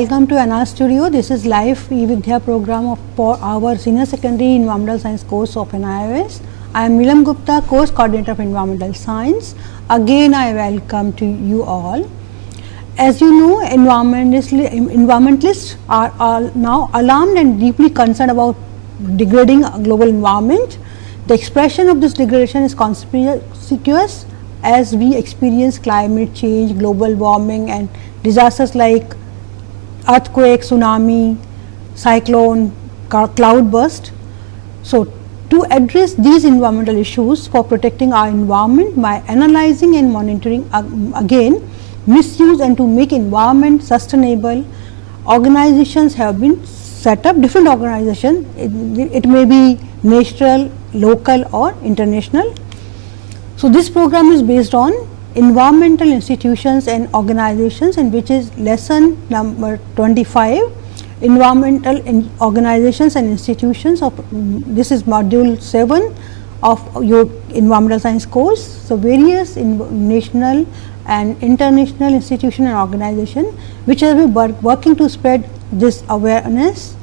Welcome to NR Studio. This is live e-Vidya program for our senior secondary environmental science course of EVS. I am Neelam Gupta, course coordinator of environmental science. Again, I welcome to you all. As you know, environmentalists are now alarmed and deeply concerned about degrading global environment. The expression of this degradation is conspicuous as we experience climate change, global warming and disasters like earthquake, tsunami, cyclone, cloud burst. So, to address these environmental issues for protecting our environment by analyzing and monitoring again misuse and to make environment sustainable, organizations have been set up, different organizations, it may be national, local or international. So, this program is based on environmental institutions and organizations, and which is lesson number 25, environmental organizations and institutions of this is module 7 of your environmental science course. So, various national and international institution and organization which have been working to spread this awareness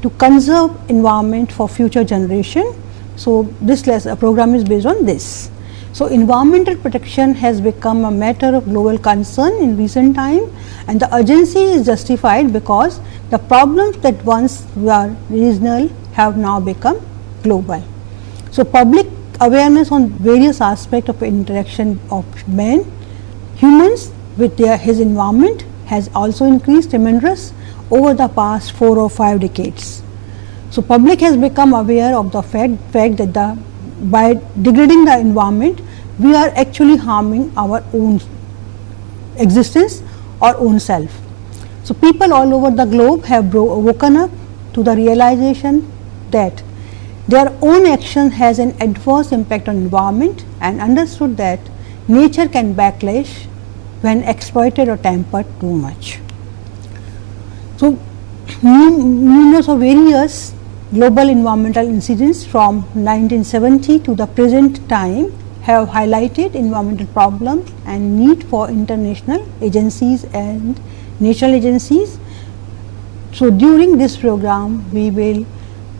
to conserve environment for future generation. So, this program is based on this. So, environmental protection has become a matter of global concern in recent time, and the urgency is justified because the problems that once were regional have now become global. So, public awareness on various aspects of interaction of humans with his environment has also increased tremendous over the past 4 or 5 decades. So, public has become aware of the fact that by degrading the environment, we are actually harming our own existence or own self. So, people all over the globe have woken up to the realization that their own action has an adverse impact on environment and understood that nature can backlash when exploited or tampered too much. So, numerous or various global environmental incidents from 1970 to the present time have highlighted environmental problems and need for international agencies and national agencies. So, during this program, we will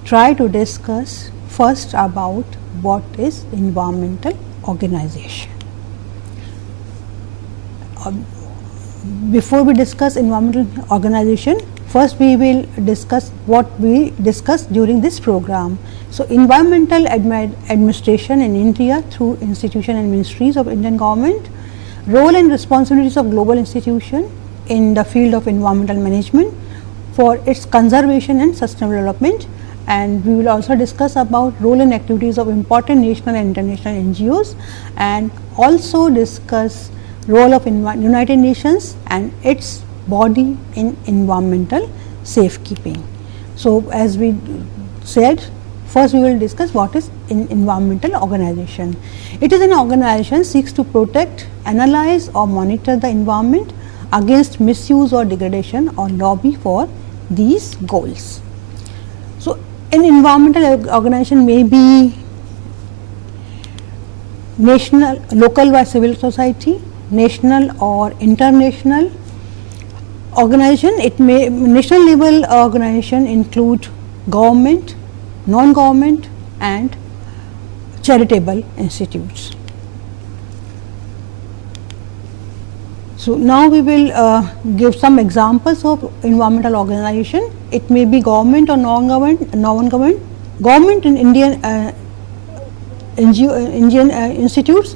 try to discuss first about what is environmental organization. Before we discuss environmental organization, first we will discuss what we discussed during this program. So, environmental administration in India through institution and ministries of Indian government, role and responsibilities of global institution in the field of environmental management for its conservation and sustainable development, and we will also discuss about role and activities of important national and international NGOs, and also discuss role of United Nations and its body in environmental safekeeping. So, as we said, first we will discuss what is environmental organization. It is an organization seeks to protect, analyze or monitor the environment against misuse or degradation or lobby for these goals. So, an environmental organization may be national, local by civil society, national or international organization. It may national level organization include government, non-government and charitable institutes. So, now we will give some examples of environmental organization. It may be government or non-government. Government in Indian Indian institutes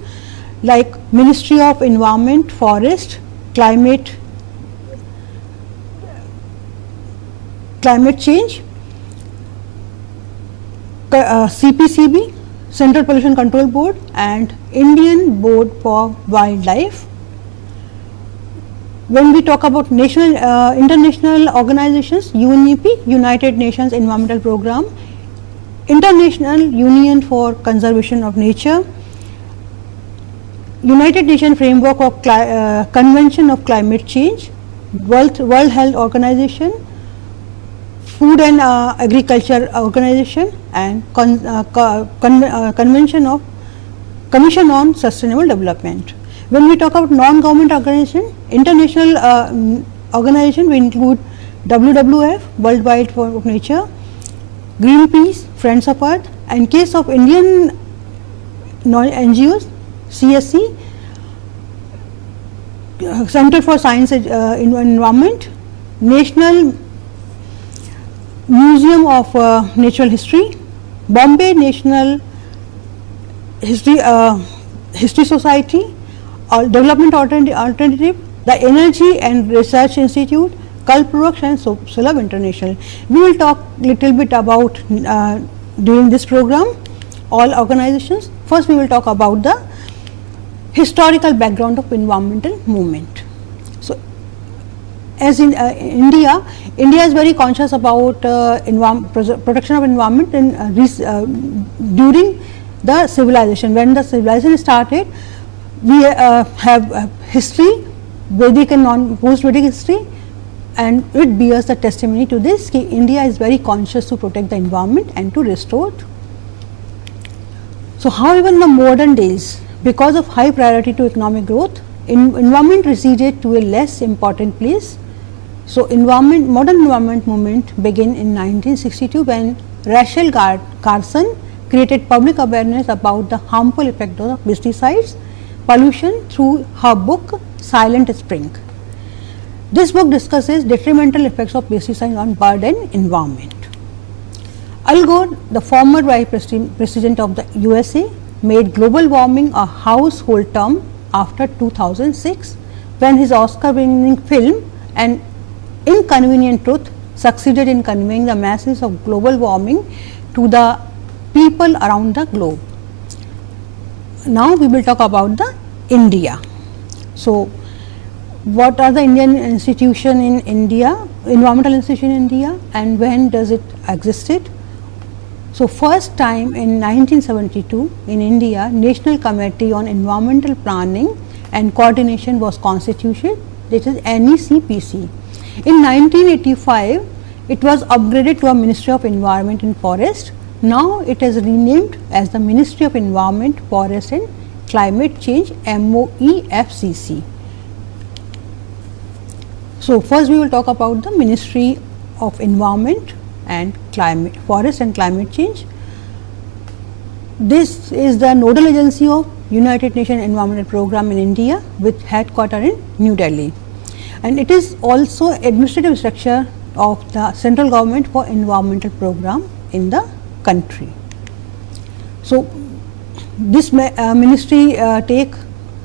like Ministry of Environment, Forest, Climate Change, CPCB, Central Pollution Control Board and Indian Board for Wildlife. When we talk about national international organizations, UNEP, United Nations Environmental Programme, International Union for Conservation of Nature, United Nations Framework of Convention of Climate Change, World Health Organization, Food and Agriculture Organization and Convention of Commission on Sustainable Development. When we talk about non-government organization, International organization we include WWF, World Wide Fund of Nature, Greenpeace, Friends of Earth, and in case of Indian NGOs, CSC, Center for Science and Environment, National Museum of Natural History, Bombay National History Society, Development Alternative, the Energy and Research Institute, Kalpurux and Sulabh International. We will talk little bit about during this program all organizations. First we will talk about the historical background of environmental movement. So, as in India is very conscious about protection of environment in, during the civilization. When the civilization started, we have history, Vedic and post-Vedic history, and it bears the testimony to this that India is very conscious to protect the environment and to restore it. So, however, in the modern days, because of high priority to economic growth, environment receded to a less important place. So, modern environment movement began in 1962 when Rachel Carson created public awareness about the harmful effect of pesticides pollution through her book Silent Spring. This book discusses detrimental effects of pesticides on bird and environment. Al Gore, the former vice president of the USA, made global warming a household term after 2006 when his Oscar-winning film An Inconvenient Truth succeeded in conveying the message of global warming to the people around the globe. Now we will talk about the India. So, what are the Indian institution in India, environmental institution in India, and when does it existed? So, first time in 1972 in India, National Committee on Environmental Planning and Coordination was constituted, this is NECPC. In 1985, it was upgraded to a Ministry of Environment and Forest. Now it is renamed as the Ministry of Environment, Forest and Climate Change, MOEFCC. So, first we will talk about the Ministry of Environment and Climate, Forest and Climate Change. This is the nodal agency of United Nations Environmental Program in India with headquarters in New Delhi, and it is also administrative structure of the central government for environmental program in the country. So, this ministry take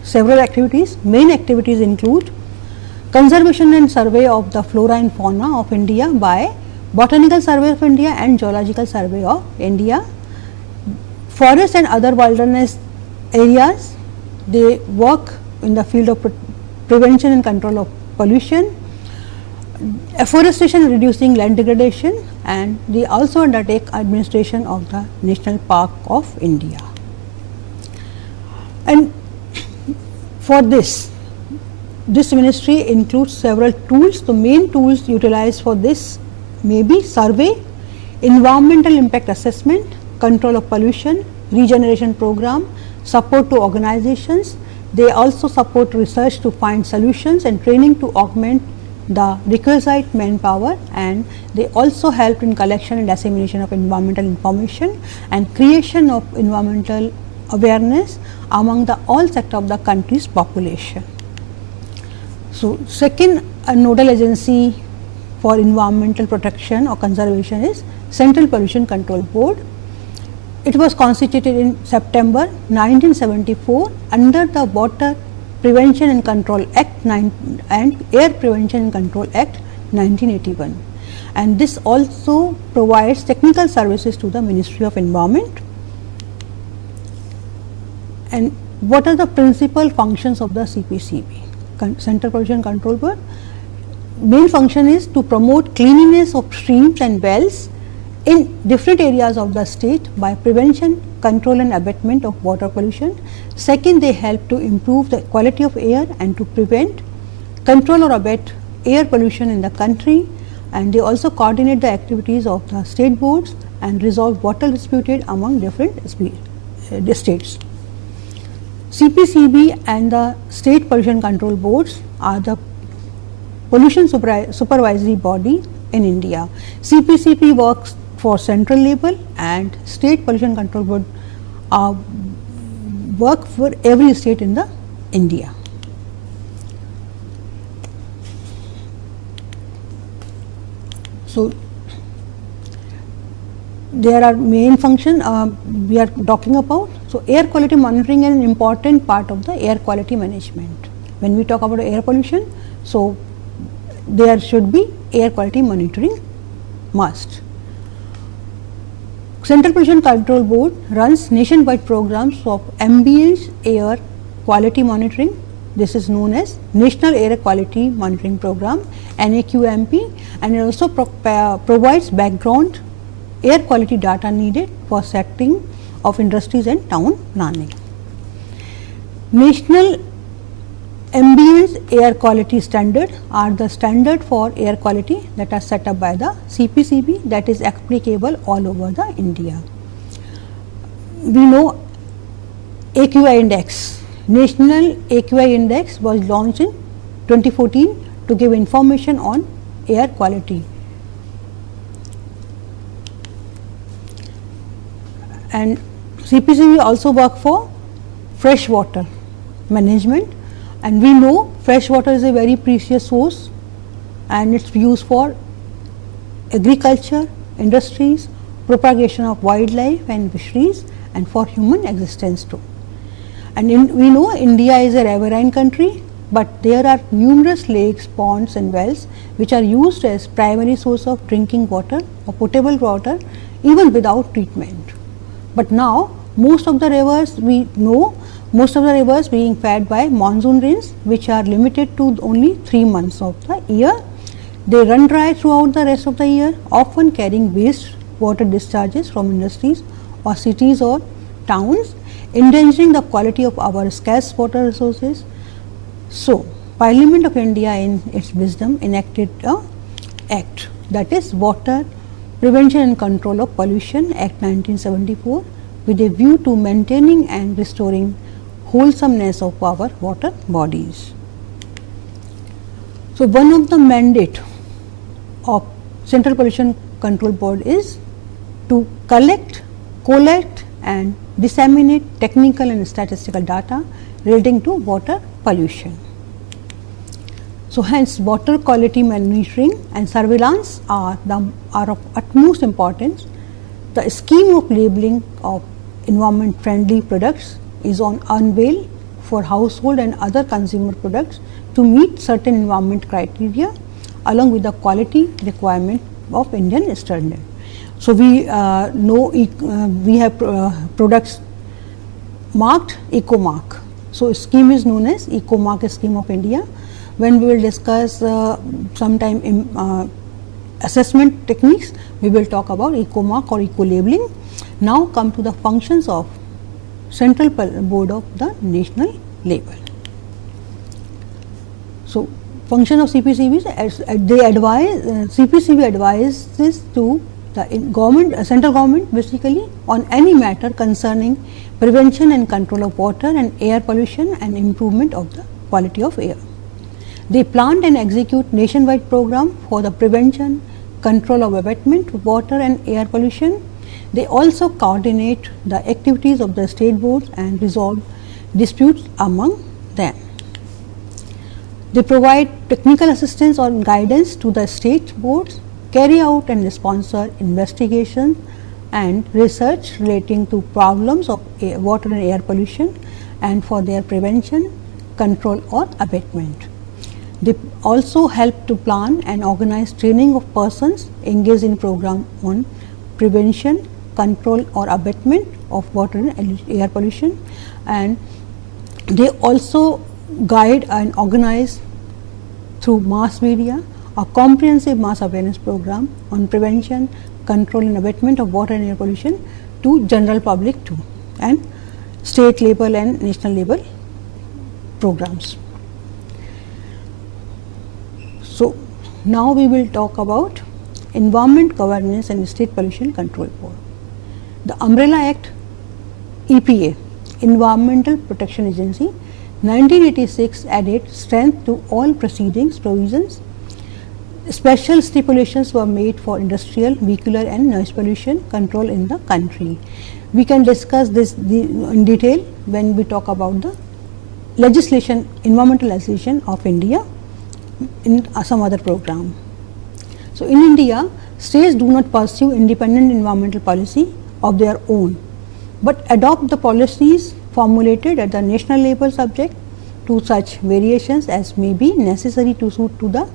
several activities. Main activities include conservation and survey of the flora and fauna of India by Botanical Survey of India and Geological Survey of India. Forest and other wilderness areas, they work in the field of prevention and control of pollution, afforestation, reducing land degradation, and they also undertake administration of the National Park of India. And for this ministry includes several tools. The main tools utilized for this may be survey, environmental impact assessment, control of pollution, regeneration program, support to organizations. They also support research to find solutions and training to augment the requisite manpower, and they also help in collection and dissemination of environmental information and creation of environmental awareness among the all sector of the country's population. So, second nodal agency for environmental protection or conservation is Central Pollution Control Board. It was constituted in September 1974 under the Water Prevention and Control Act and Air Prevention and Control Act 1981, and this also provides technical services to the Ministry of Environment. And what are the principal functions of the CPCB, Central Pollution Control Board? Main function is to promote cleanliness of streams and wells in different areas of the state by prevention, control and abatement of water pollution. Second, they help to improve the quality of air and to prevent, control or abate air pollution in the country, and they also coordinate the activities of the state boards and resolve water disputed among different states. CPCB and the state pollution control boards are the pollution supervisory body in India. CPCB works for central level and state pollution control board work for every state in the India. So there are main function we are talking about. So air quality monitoring is an important part of the air quality management. When we talk about air pollution, so there should be air quality monitoring must. Central Pollution Control Board runs nationwide programs of ambient air quality monitoring. This is known as National Air Quality Monitoring Program, NAQMP, and it also provides background air quality data needed for setting of industries and town planning. National ambient air quality standard are the standard for air quality that are set up by the CPCB, that is applicable all over the India. We know AQI index, National AQI index was launched in 2014 to give information on air quality. And CPCB also work for fresh water management, and we know fresh water is a very precious source and it's used for agriculture, industries, propagation of wildlife and fisheries, and for human existence too. And we know India is a riverine country, but there are numerous lakes, ponds and wells which are used as primary source of drinking water or potable water even without treatment. But now most of the rivers, we know most of the rivers being fed by monsoon rains, which are limited to only 3 months of the year. They run dry throughout the rest of the year, often carrying waste water discharges from industries or cities or towns, endangering the quality of our scarce water resources. So Parliament of India in its wisdom enacted a act, that is Water Prevention and Control of Pollution Act 1974, with a view to maintaining and restoring wholesomeness of our water bodies. So one of the mandate of Central Pollution Control Board is to collect and disseminate technical and statistical data relating to water pollution. So hence water quality monitoring and surveillance are of utmost importance. The scheme of labeling of environment friendly products is on unveil for household and other consumer products to meet certain environment criteria along with the quality requirement of Indian standard. So we know we have products marked Eco Mark. So scheme is known as Eco Mark scheme of India. When we will discuss sometime assessment techniques, we will talk about Eco Mark or Eco Labeling. Now come to the functions of Central Board of the national level. So function of CPCB, they advise, CPCB advises to the government, central government basically on any matter concerning prevention and control of water and air pollution and improvement of the quality of air. They plan and execute nationwide program for the prevention, control of abatement of water and air pollution. They also coordinate the activities of the state boards and resolve disputes among them. They provide technical assistance or guidance to the state boards, carry out and sponsor investigations and research relating to problems of water and air pollution and for their prevention, control or abatement. They also help to plan and organize training of persons engaged in program on prevention, control or abatement of water and air pollution, and they also guide and organize through mass media a comprehensive mass awareness program on prevention, control and abatement of water and air pollution to general public too, and state level and national level programs. So now we will talk about Environment Governance and State Pollution Control Board. The Umbrella Act, EPA, Environmental Protection Agency, 1986 added strength to all proceedings provisions Special stipulations were made for industrial, vehicular and noise pollution control in the country. We can discuss this in detail when we talk about the legislation, environmental legislation of India in some other program. So, in India, states do not pursue independent environmental policy of their own, but adopt the policies formulated at the national level subject to such variations as may be necessary to suit to the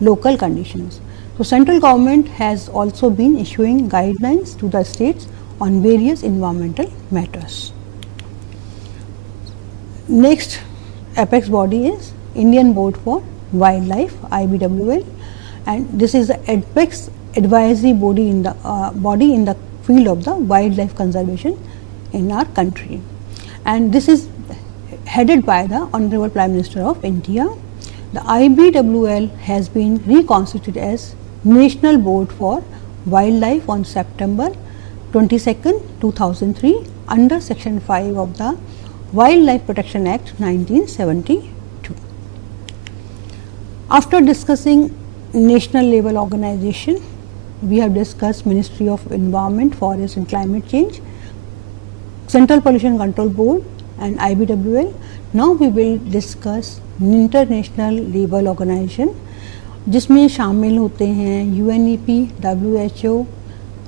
local conditions. So, central government has also been issuing guidelines to the states on various environmental matters. Next apex body is Indian Board for Wildlife, IBWL, and this is the apex advisory body in the field of the wildlife conservation in our country, and this is headed by the Honorable Prime Minister of India. The IBWL has been reconstituted as National Board for Wildlife on September 22nd, 2003 under Section 5 of the Wildlife Protection Act 1972. After discussing national level organization, we have discussed Ministry of Environment, Forest and Climate Change, Central Pollution Control Board and IBWL. Now we will discuss international level organisation जिसमें शामिल होते हैं UNEP, WHO,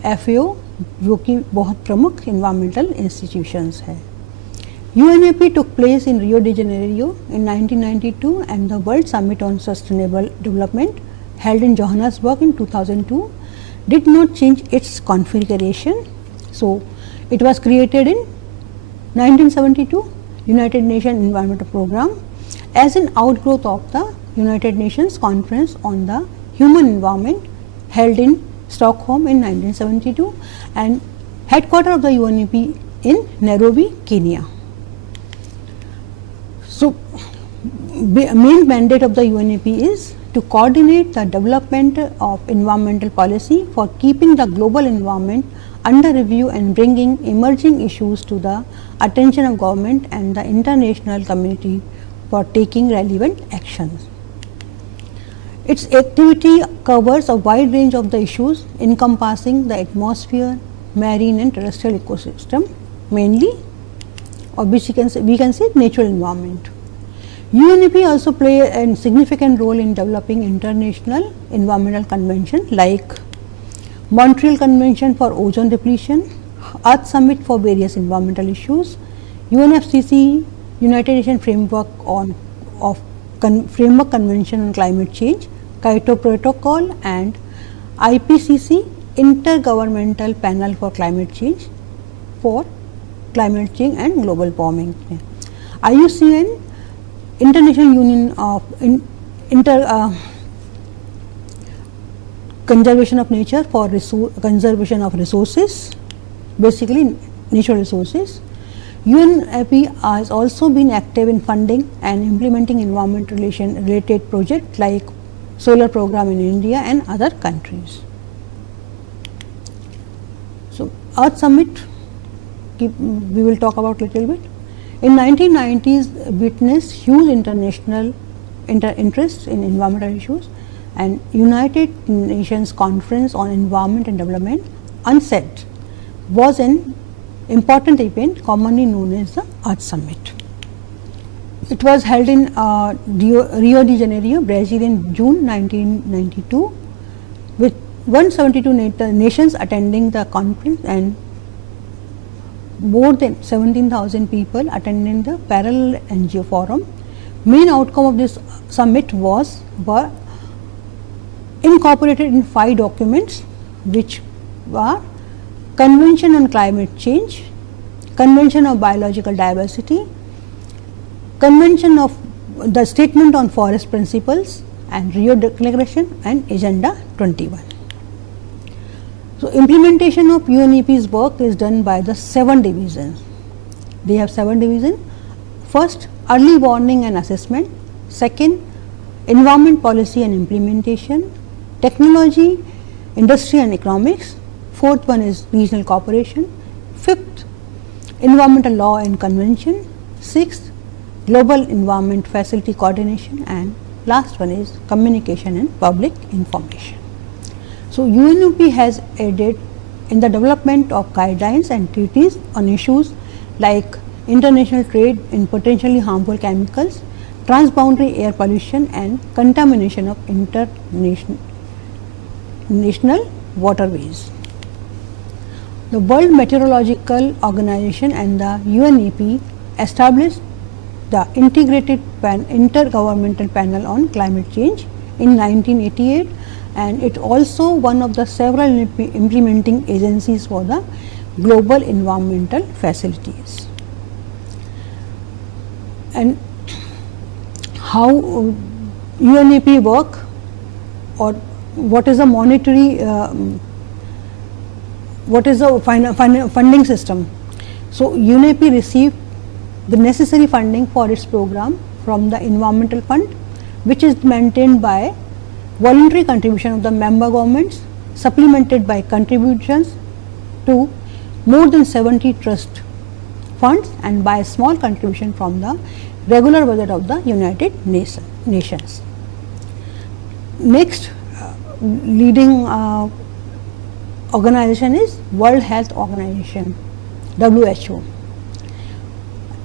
FAO जो कि बहुत प्रमुख environmental institutions है. UNEP took place in Rio de Janeiro in 1992 and the World Summit on Sustainable Development held in Johannesburg in 2002 did not change its configuration. So, it was created in 1972 United Nations Environmental Program as an outgrowth of the United Nations Conference on the Human Environment held in Stockholm in 1972 and headquarters of the UNEP in Nairobi, Kenya. So, main mandate of the UNEP is to coordinate the development of environmental policy for keeping the global environment under review and bringing emerging issues to the attention of government and the international community for taking relevant actions. Its activity covers a wide range of the issues encompassing the atmosphere, marine and terrestrial ecosystem mainly, or which we can say natural environment. UNEP also play a significant role in developing international environmental conventions like Montreal Convention for Ozone Depletion, Earth Summit for various environmental issues, UNFCCC United Nations Framework Framework Convention on Climate Change, Kyoto Protocol and IPCC Intergovernmental Panel for Climate Change and Global Warming. IUCN International Union of Conservation of Nature for conservation of resources, basically natural resources. UNEP has also been active in funding and implementing environment related projects like solar program in India and other countries. So, Earth Summit we will talk about little bit. In 1990s witnessed huge international interest in environmental issues and United Nations Conference on Environment and Development UNCED was an important event commonly known as the Earth Summit. It was held in Rio de Janeiro, Brazil in June 1992 with 172 nations attending the conference and more than 17,000 people attending the parallel NGO forum. Main outcome of this summit were incorporated in 5 documents which were Convention on Climate Change, Convention of Biological Diversity, Convention of the Statement on Forest Principles and Rio Declaration and Agenda 21. So, implementation of UNEP's work is done by the 7 divisions. They have 7 divisions. First, early warning and assessment. Second, environment policy and implementation. Technology, industry and economics. Fourth one is regional cooperation. Fifth, environmental law and convention. Sixth, global environment facility coordination, and last one is communication and public information. So, UNEP has aided in the development of guidelines and treaties on issues like international trade in potentially harmful chemicals, transboundary air pollution and contamination of international waterways. The World Meteorological Organization and the UNEP established the Integrated Intergovernmental Panel on Climate Change in 1988, and it also one of the several implementing agencies for the global environmental facilities. And how UNEP work, or what is the monetary what is the funding system. So, UNEP received the necessary funding for its program from the Environmental Fund, which is maintained by voluntary contribution of the member governments, supplemented by contributions to more than 70 trust funds and by a small contribution from the regular budget of the United Nations. Next leading organization is World Health Organization, WHO.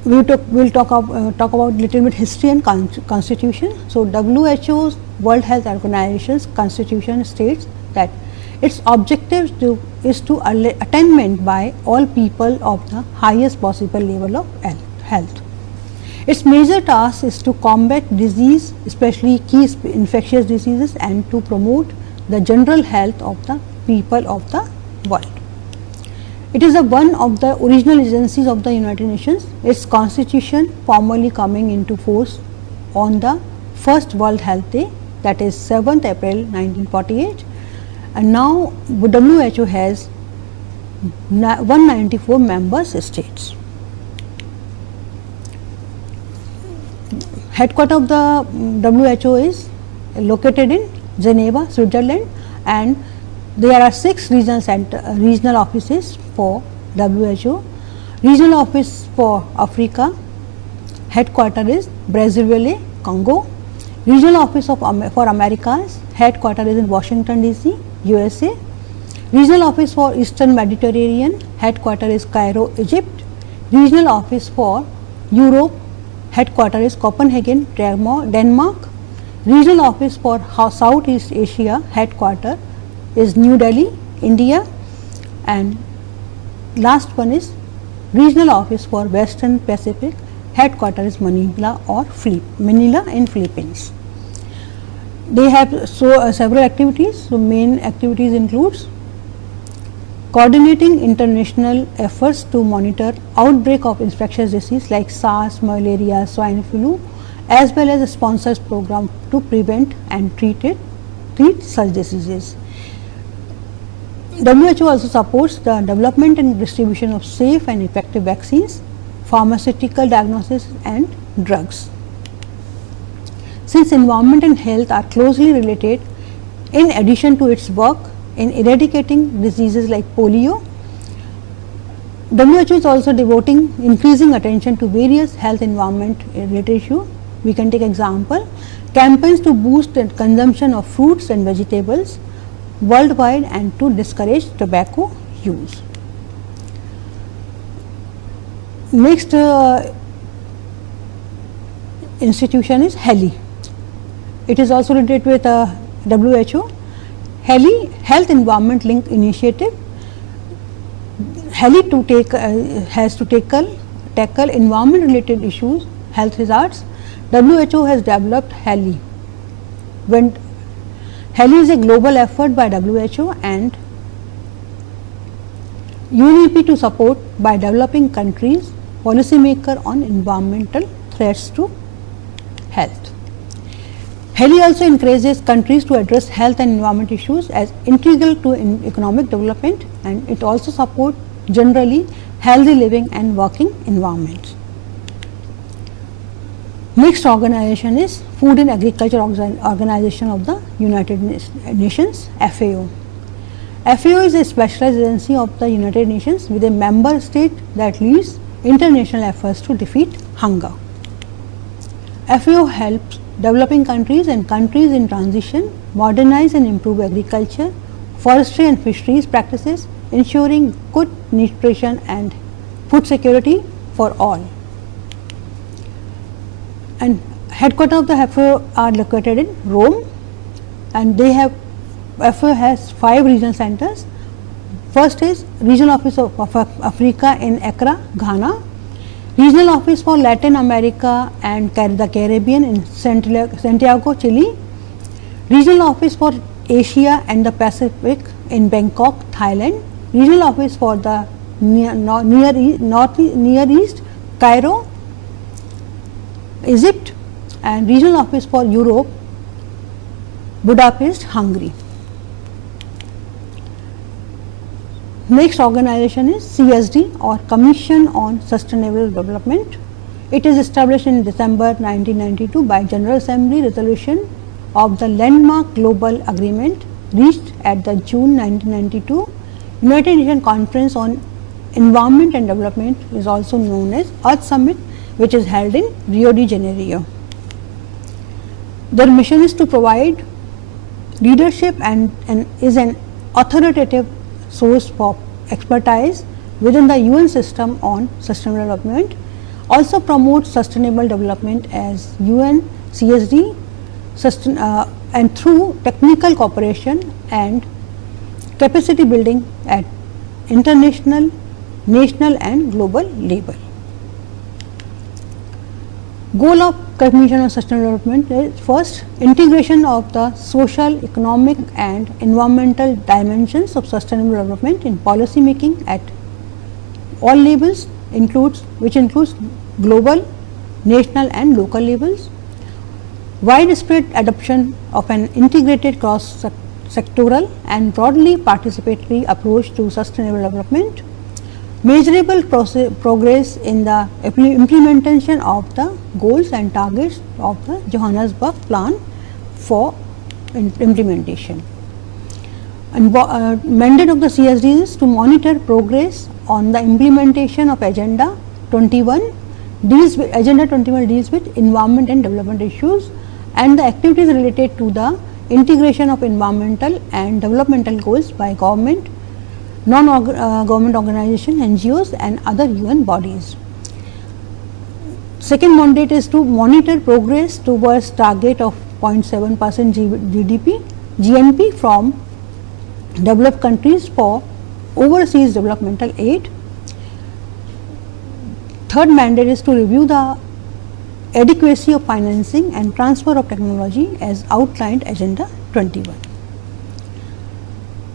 We will talk about little bit history and constitution. So, WHO's World Health Organization's constitution states that its objective is to attainment by all people of the highest possible level of health. Its major task is to combat disease, especially key infectious diseases, and to promote the general health of the people of the world. It is one of the original agencies of the United Nations. Its constitution formally coming into force on the first World Health Day, that is 7th April 1948, and now WHO has 194 member states. Headquarters of the WHO is located in Geneva, Switzerland, and there are 6 regional offices for WHO. Regional office for Africa, headquarters is Brazzaville, Congo. Regional office for Americas, headquarters is in Washington DC, USA. Regional office for Eastern Mediterranean, headquarters is Cairo, Egypt. Regional office for Europe, headquarters is Copenhagen, Denmark. Regional office for Southeast Asia, headquarters is New Delhi, India, and last one is regional office for Western Pacific, headquarters is Manila in Philippines. They have several activities. So, main activities includes coordinating international efforts to monitor outbreak of infectious disease like SARS, malaria, swine flu, as well as sponsors program to prevent and treat such diseases. WHO also supports the development and distribution of safe and effective vaccines, pharmaceutical diagnosis and drugs. Since environment and health are closely related, in addition to its work in eradicating diseases like polio, WHO is also devoting increasing attention to various health environment related issues. We can take example, campaigns to boost the consumption of fruits and vegetables worldwide and to discourage tobacco use. Next institution is HELI. It is also related with WHO. HELI, Health Environment Link Initiative. HELI has to tackle environment related issues, health hazards. WHO has developed HELI. When HELI is a global effort by WHO and UNEP to support by developing countries policymaker on environmental threats to health. HELI also encourages countries to address health and environment issues as integral to economic development, and it also supports generally healthy living and working environments. Next organization is Food and Agriculture Organization of the United Nations, FAO. FAO is a specialized agency of the United Nations with a member state that leads international efforts to defeat hunger. FAO helps developing countries and countries in transition modernize and improve agriculture, forestry and fisheries practices, ensuring good nutrition and food security for all. And headquarters of the FAO are located in Rome, and FAO has 5 regional centers. First is Regional Office of Africa in Accra, Ghana, Regional Office for Latin America and the Caribbean in Santiago, Chile, Regional Office for Asia and the Pacific in Bangkok, Thailand, Regional Office for the Near East, Cairo, Egypt, and Regional Office for Europe, Budapest, Hungary. Next organization is CSD, or Commission on Sustainable Development. It is established in December 1992 by General Assembly resolution of the landmark global agreement reached at the June 1992 United Nations Conference on Environment and Development, is also known as Earth Summit, which is held in Rio de Janeiro. Their mission is to provide leadership and is an authoritative source for expertise within the UN system on sustainable development, also promotes sustainable development as UN CSD and through technical cooperation and capacity building at international, national and global level. Goal of Commission on Sustainable Development is first, integration of the social, economic and environmental dimensions of sustainable development in policy making at all levels, which includes global, national and local levels. Widespread adoption of an integrated cross-sectoral and broadly participatory approach to sustainable development. Measurable progress in the implementation of the goals and targets of the Johannesburg Plan for implementation. And mandate of the CSD is to monitor progress on the implementation of Agenda 21. Agenda 21 deals with environment and development issues and the activities related to the integration of environmental and developmental goals by government, non-government organization, NGOs and other UN bodies. Second mandate is to monitor progress towards target of 0.7% GNP from developed countries for overseas developmental aid. Third mandate is to review the adequacy of financing and transfer of technology as outlined Agenda 21.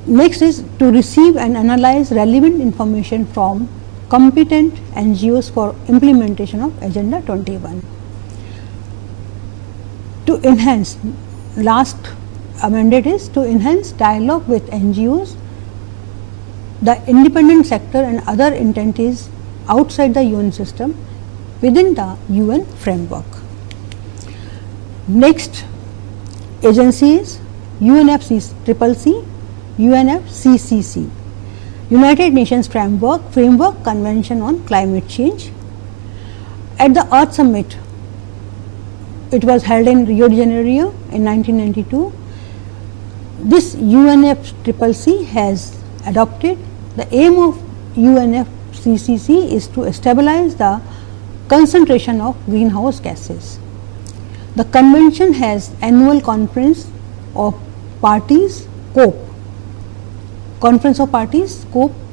Next is to receive and analyze relevant information from competent NGOs for implementation of Agenda 21. To enhance, last mandate is to enhance dialogue with NGOs, the independent sector and other entities outside the UN system within the UN framework. Next agency is UNFCCC, UNFCCC, United Nations Framework Convention on Climate Change. At the Earth Summit, it was held in Rio de Janeiro in 1992. This UNFCCC has adopted the aim of UNFCCC is to stabilize the concentration of greenhouse gases. The convention has annual conference of parties COP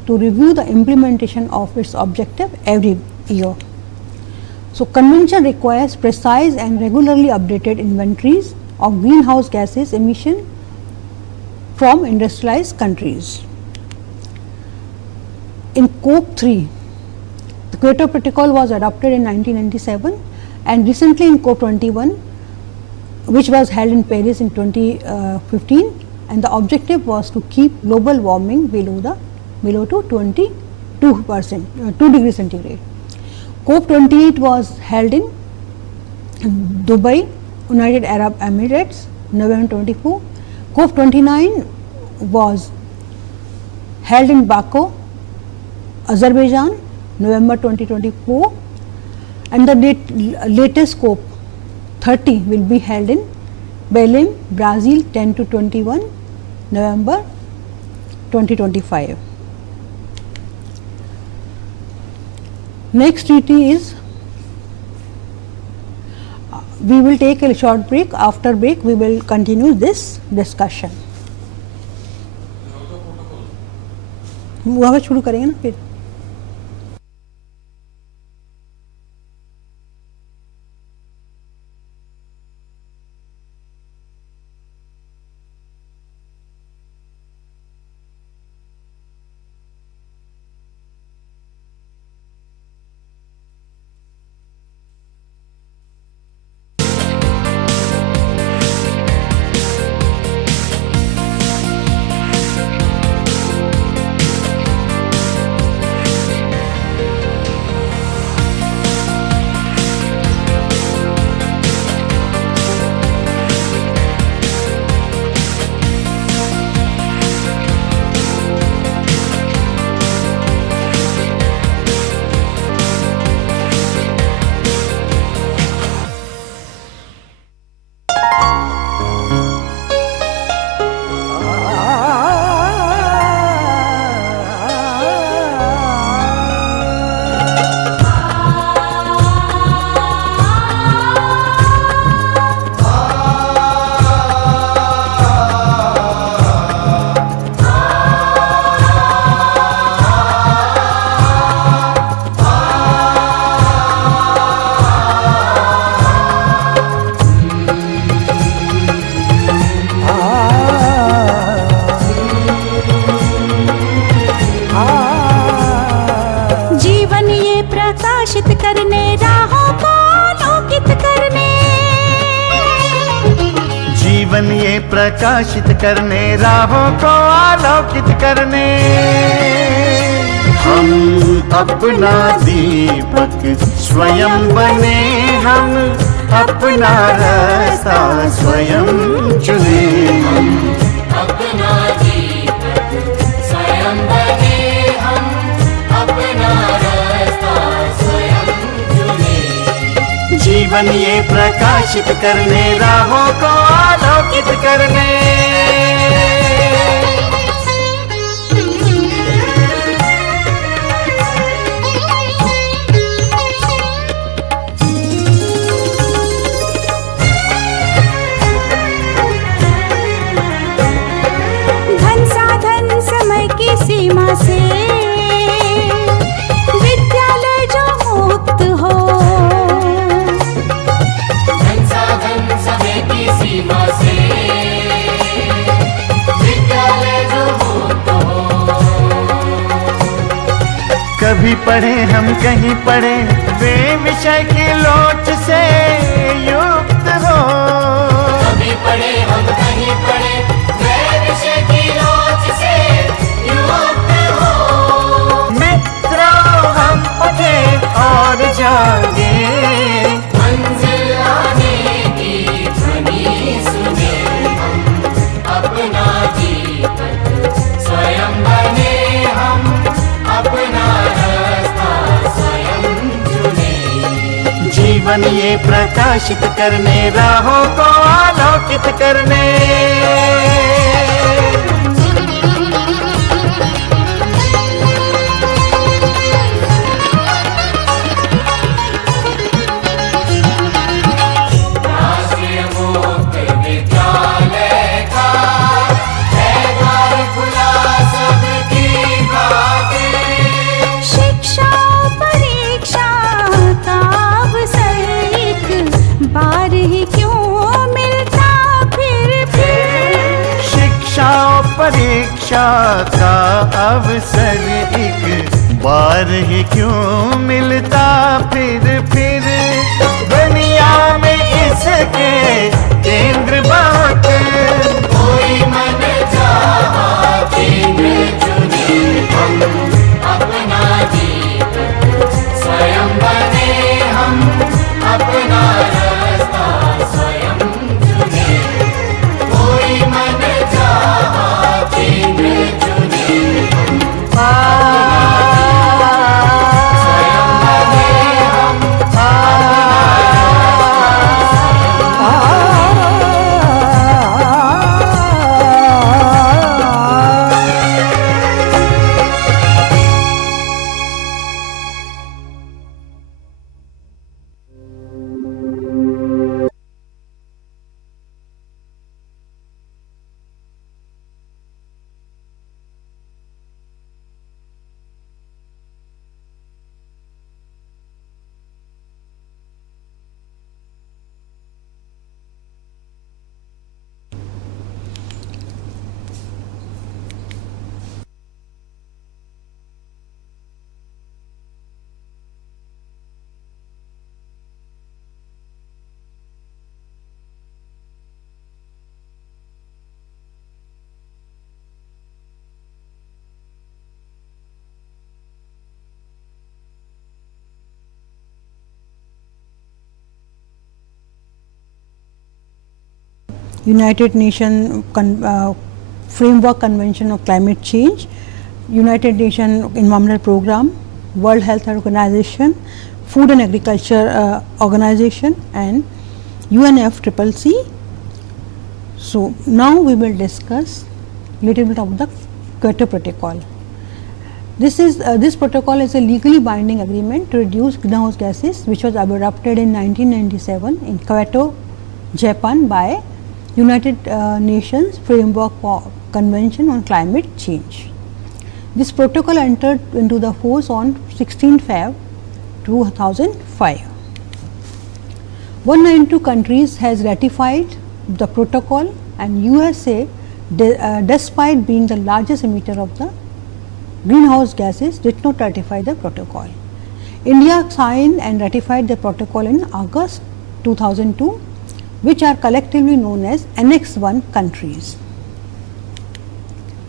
to review the implementation of its objective every year. So, convention requires precise and regularly updated inventories of greenhouse gases emission from industrialized countries. In COP 3, the Kyoto Protocol was adopted in 1997 and recently in COP 21, which was held in Paris in 2015, and the objective was to keep global warming below to 22%, 2 degrees centigrade. COP 28 was held in Dubai, United Arab Emirates, November 24. COP 29 was held in Baku, Azerbaijan, November 2024, and the latest COP 30 will be held in Belém, Brazil, 10 to 21 November 2025. Next treaty is, we will take a short break. After break we will continue this discussion. वहाँ पे शुरू करेंगे ना फिर. प्रकाशित करने, राहों को आलोकित करने, हम अपना दीपक स्वयं बने, हम अपना रास्ता स्वयं चुने, हम अपना दीपक स्वयं बने, हम अपना रास्ता स्वयं चुने। जीवन ये प्रकाशित करने, राहों को आलोकित करने। धन साधन समय की सीमा से विद्यालय जो मुक्त हो, धन साधन समय की सीमा से विद्यालय जो मुक्त हो। कभी पढ़े हम कहीं पढ़े, वे विषय की लोच से युक्त हो। कभी पढ़े हम कहीं पढ़े, वे विषय की लोच से युक्त हो। मित्रों हम उठे और जागे, मंजिल आने की ध्वनि सुने, हम अपना दीपक स्वयं बने, हम अपना रास्ता स्वयं चुने। जीवन ये प्रकाशित करने, राहों को आलोकित करने। राष्ट्रीय मुक्त विद्यालय का है द्वार खुला सबकी खातिर। शिक्षा परीक्षा का अवसर एक बार ही क्यों मिलता फिर। शिक्षा और परीक्षा का अवसर एक बार ही क्यों मिलता फिर। दुनिया में इसके केंद्र बात, कोई मन चाहा केंद्र चुने, हम अपना दीपक स्वयं बने, हम अपना रास्ता स्वयं चुने। कोई मन चाहा केंद्र चुने, स्वयं बने, हम अपना United Nations Framework Convention of Climate Change, United Nations Environmental Program, World Health Organization, Food and Agriculture Organization, and UNFCCC. So, now we will discuss little bit of the Kyoto Protocol. This protocol is a legally binding agreement to reduce greenhouse gases, which was adopted in 1997 in Kyoto, Japan by United Nations Framework Convention on Climate Change. This protocol entered into the force on 16 Feb 2005. 192 countries has ratified the protocol, and USA, despite being the largest emitter of the greenhouse gases, did not ratify the protocol. India signed and ratified the protocol in August 2002, which are collectively known as Annex 1 countries.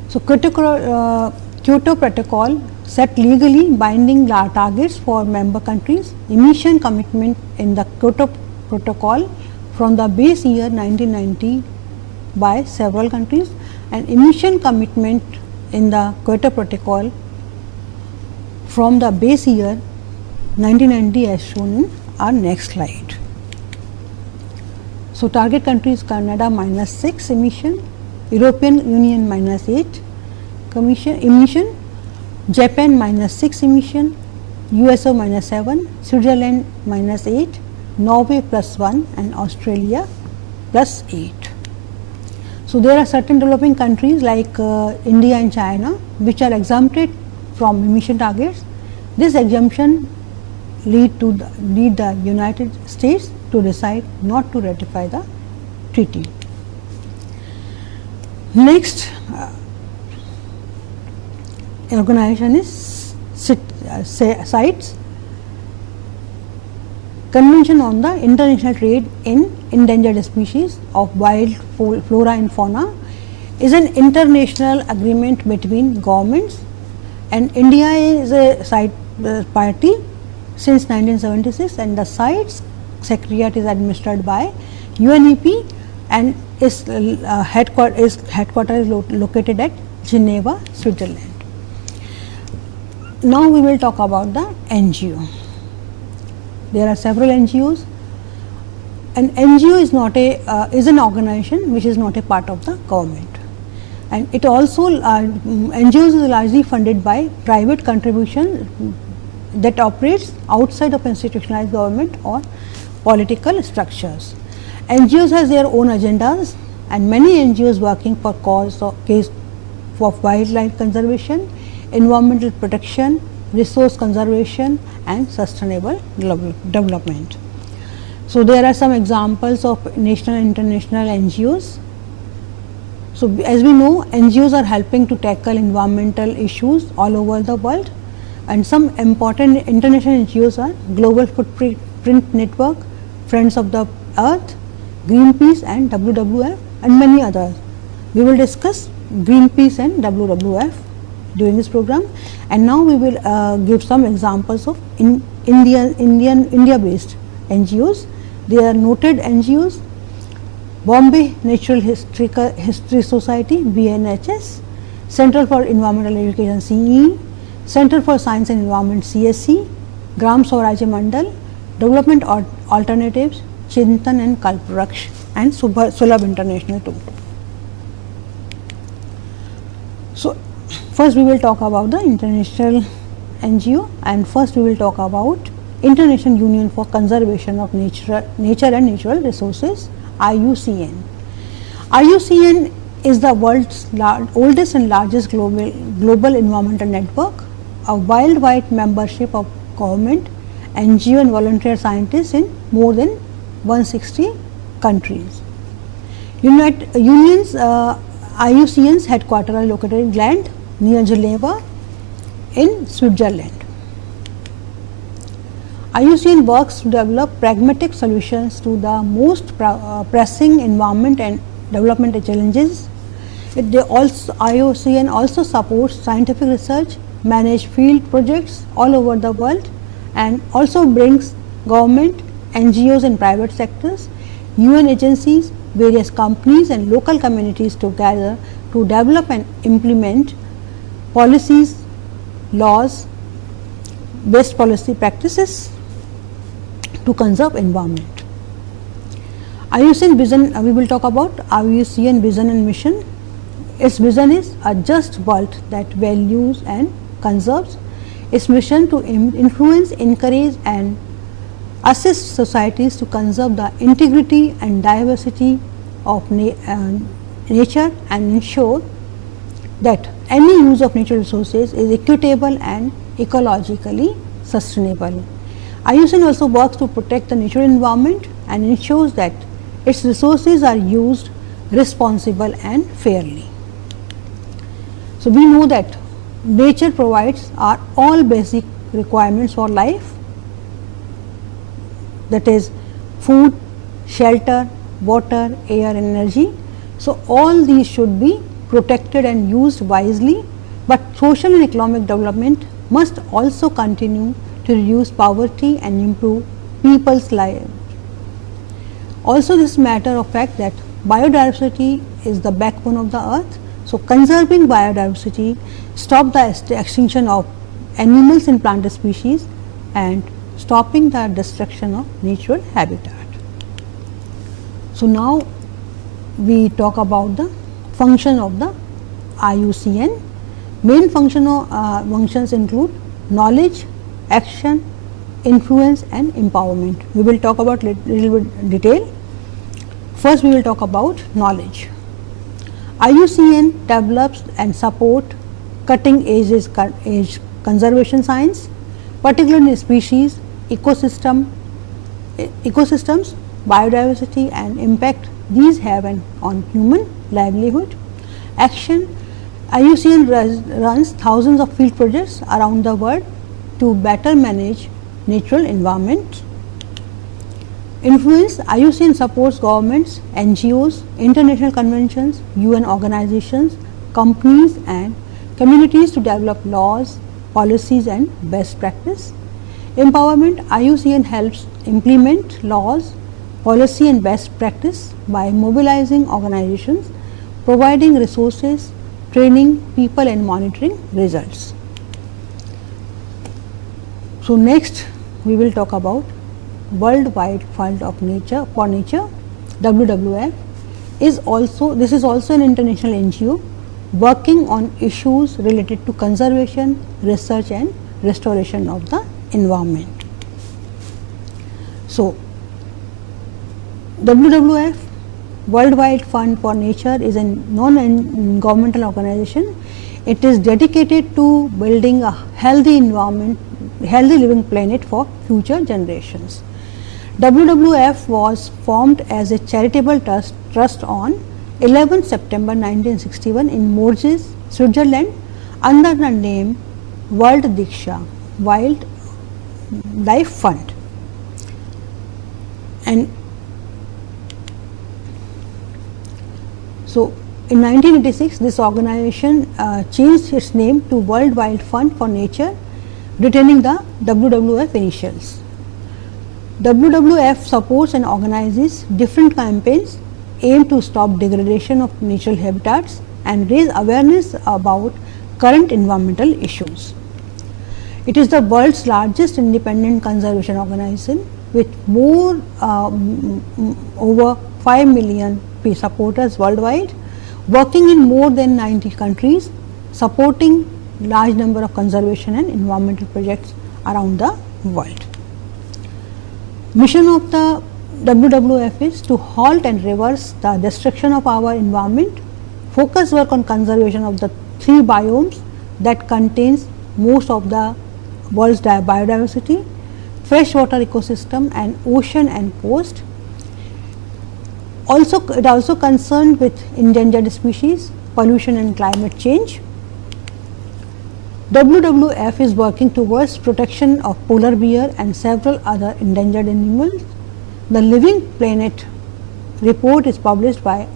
So, Kyoto Protocol set legally binding targets for member countries, emission commitment in the Kyoto Protocol from the base year 1990 by several countries, and emission commitment in the Kyoto Protocol from the base year 1990 as shown in our next slide. So, target countries: Canada -6 emission, European Union -8 emission, Japan -6 emission, USA -7, Switzerland -8, Norway +1, and Australia +8. So, there are certain developing countries like India and China which are exempted from emission targets. This exemption lead the United States to decide not to ratify the treaty. Next organization is CITES, Convention on the International Trade in Endangered Species of Wild Flora and Fauna, is an international agreement between governments, and India is a party since 1976, and the CITES Secretariat is administered by UNEP, and its headquarters is located at Geneva, Switzerland. Now, we will talk about the NGO. There are several NGOs. An NGO is not is an organization which is not a part of the government, and it also NGOs is largely funded by private contribution that operates outside of institutionalized government or political structures. NGOs has their own agendas, and many NGOs working for cause of wildlife conservation, environmental protection, resource conservation, and sustainable development. So, there are some examples of national and international NGOs. So, as we know, NGOs are helping to tackle environmental issues all over the world, and some important international NGOs are Global Footprint Network, Friends of the Earth, Greenpeace, and WWF, and many others. We will discuss Greenpeace and WWF during this program, and now we will give some examples of India-based NGOs. They are noted NGOs: Bombay Natural History Society (BNHS), Center for Environmental Education (CE), Center for Science and Environment (CSE), Gram Swaraj Mandal, Development Alternatives, Chintan and Kalpraksh, and Sulabh International too. So, first we will talk about the international NGO, and first we will talk about International Union for Conservation of Nature and Natural Resources, IUCN. IUCN is the world's oldest and largest global environmental network, a worldwide membership of government, NGO and volunteer scientists in more than 160 countries. IUCN's headquarters are located in Gland near Geneva in Switzerland. IUCN works to develop pragmatic solutions to the most pressing environment and development challenges. IUCN also supports scientific research, manage field projects all over the world, and also brings government, NGOs and private sectors, UN agencies, various companies and local communities together to develop and implement policies, laws, best policy practices to conserve environment. IUCN vision, we will talk about IUCN vision and mission. Its vision is a just world that values and conserves. Its mission to influence, encourage and assist societies to conserve the integrity and diversity of nature and ensure that any use of natural resources is equitable and ecologically sustainable. IUCN also works to protect the natural environment and ensures that its resources are used responsible and fairly. So, we know that nature provides our all basic requirements for life, that is food, shelter, water, air and energy. So, all these should be protected and used wisely, but social and economic development must also continue to reduce poverty and improve people's lives. Also, this matter of fact that biodiversity is the backbone of the earth. So, conserving biodiversity stop the extinction of animals and plant species and stopping the destruction of natural habitat. So, now we talk about the function of the IUCN. Main functions include knowledge, action, influence and empowerment. We will talk about little bit detail. First, we will talk about knowledge. IUCN develops and support cutting edge conservation science, particularly in species, ecosystems, biodiversity and impact these have on human livelihood. Action, IUCN runs thousands of field projects around the world to better manage natural environment. Influence, IUCN supports governments, NGOs, international conventions, UN organizations, companies and communities to develop laws, policies and best practice. Empowerment, IUCN helps implement laws, policy and best practice by mobilizing organizations, providing resources, training people and monitoring results. So, next we will talk about Worldwide Fund of Nature for Nature. WWF is also an international NGO working on issues related to conservation, research and restoration of the environment. So, WWF Worldwide Fund for Nature is a non-governmental organization. It is dedicated to building a healthy environment, healthy living planet for future generations. WWF was formed as a charitable trust on 11 September 1961 in Morges, Switzerland under the name World Diksha Wild Life Fund. And so, in 1986 this organization changed its name to World Wild Fund for Nature, retaining the WWF initials. WWF supports and organizes different campaigns aimed to stop degradation of natural habitats and raise awareness about current environmental issues. It is the world's largest independent conservation organization with more over 5 million supporters worldwide, working in more than 90 countries, supporting large number of conservation and environmental projects around the world. Mission of the WWF is to halt and reverse the destruction of our environment, focus work on conservation of the 3 biomes that contains most of the world's biodiversity, freshwater ecosystem and ocean and coast. It also concerned with endangered species, pollution and climate change. WWF is working towards protection of polar bear and several other endangered animals. The Living Planet report is published by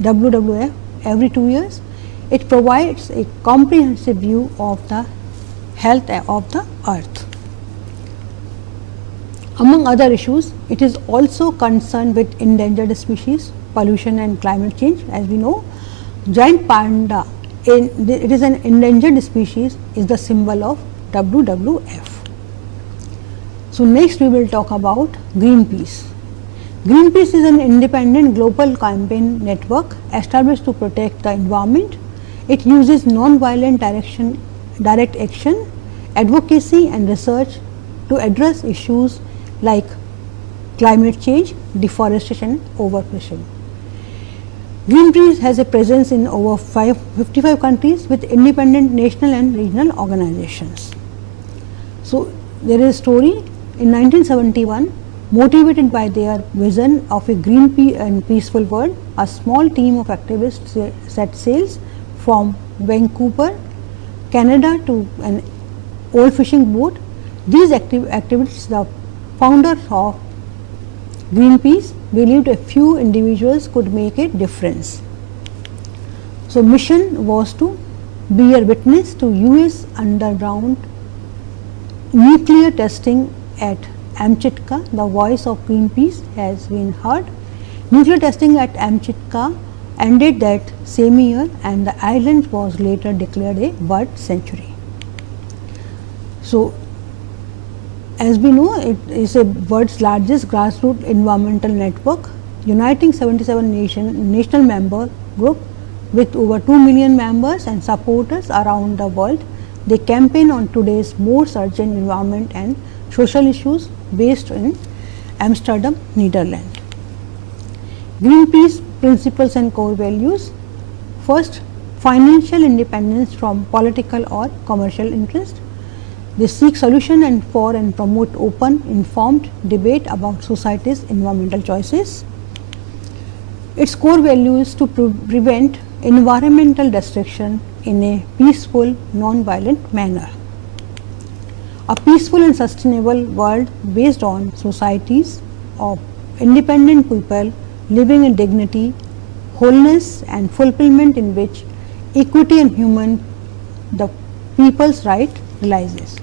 WWF every 2 years. It provides a comprehensive view of the health of the earth. Among other issues, it is also concerned with endangered species, pollution and climate change. As we know, giant panda, it is an endangered species, is the symbol of WWF. So, next we will talk about Greenpeace. Greenpeace is an independent global campaign network established to protect the environment. It uses non-violent direct action, advocacy and research to address issues like climate change, deforestation and overfishing. Greenpeace has a presence in over 55 countries with independent national and regional organizations. So, there is a story in 1971, motivated by their vision of a green and peaceful world, a small team of activists set sails from Vancouver, Canada to an old fishing boat. These activists, the founders of Greenpeace, believed a few individuals could make a difference. So, mission was to bear witness to US underground nuclear testing at Amchitka. The voice of Greenpeace has been heard. Nuclear testing at Amchitka ended that same year and the island was later declared a bird sanctuary. So, as we know, it is a world's largest grassroots environmental network uniting 77 national member group with over 2 million members and supporters around the world. They campaign on today's most urgent environment and social issues based in Amsterdam, Netherlands. Greenpeace principles and core values. First, financial independence from political or commercial interest. They seek solution and for and promote open, informed debate about society's environmental choices. Its core value is to prevent environmental destruction in a peaceful, non-violent manner. A peaceful and sustainable world based on societies of independent people living in dignity, wholeness and fulfillment, in which equity and the people's right realizes.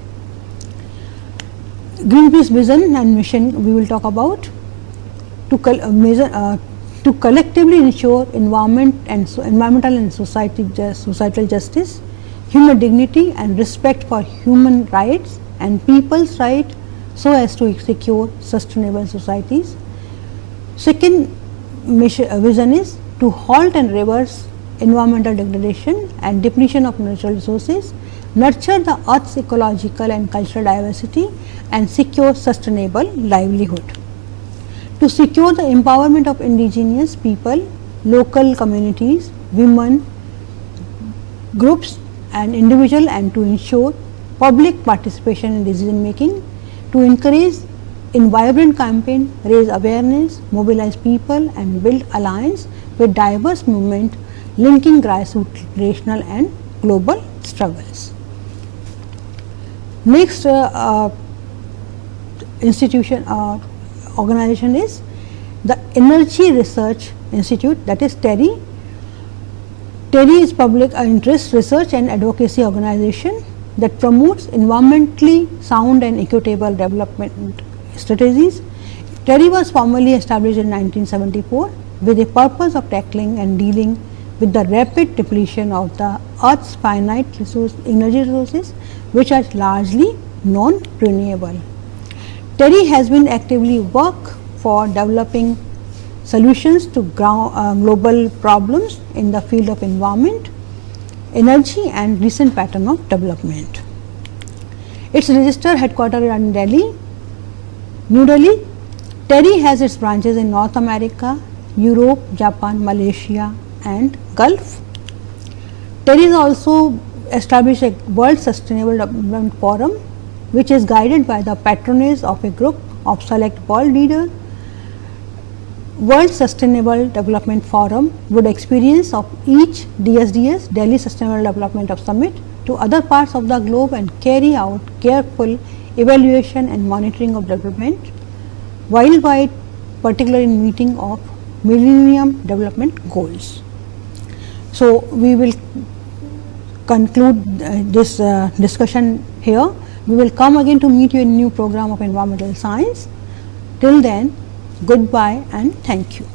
Greenpeace vision and mission we will talk about to collectively ensure environmental and societal justice, human dignity and respect for human rights and people's right, so as to secure sustainable societies. Second vision is to halt and reverse environmental degradation and depletion of natural resources, nurture the earth's ecological and cultural diversity and secure sustainable livelihood. To secure the empowerment of indigenous people, local communities, women, groups and individuals, and to ensure public participation in decision making, to encourage in vibrant campaign, raise awareness, mobilize people and build alliance with diverse movement linking grassroots, regional and global struggles. Next organization is the Energy Research Institute, that is TERI. TERI is public interest research and advocacy organization that promotes environmentally sound and equitable development strategies. TERI was formally established in 1974 with the purpose of tackling and dealing with the rapid depletion of the earth's finite energy resources, which are largely non-renewable. TERI has been actively work for developing solutions to global problems in the field of environment, energy and recent pattern of development. Its registered headquarters are in New Delhi. TERI has its branches in North America, Europe, Japan, Malaysia and Gulf. TERI is also established a World Sustainable Development Forum, which is guided by the patronage of a group of select world leaders. World Sustainable Development Forum would experience of each DSDS, Delhi Sustainable Development of Summit, to other parts of the globe and carry out careful evaluation and monitoring of development worldwide, particularly in meeting of Millennium Development Goals. So, we will conclude this discussion here. We will come again to meet you in a new program of environmental science. Till then, goodbye and thank you.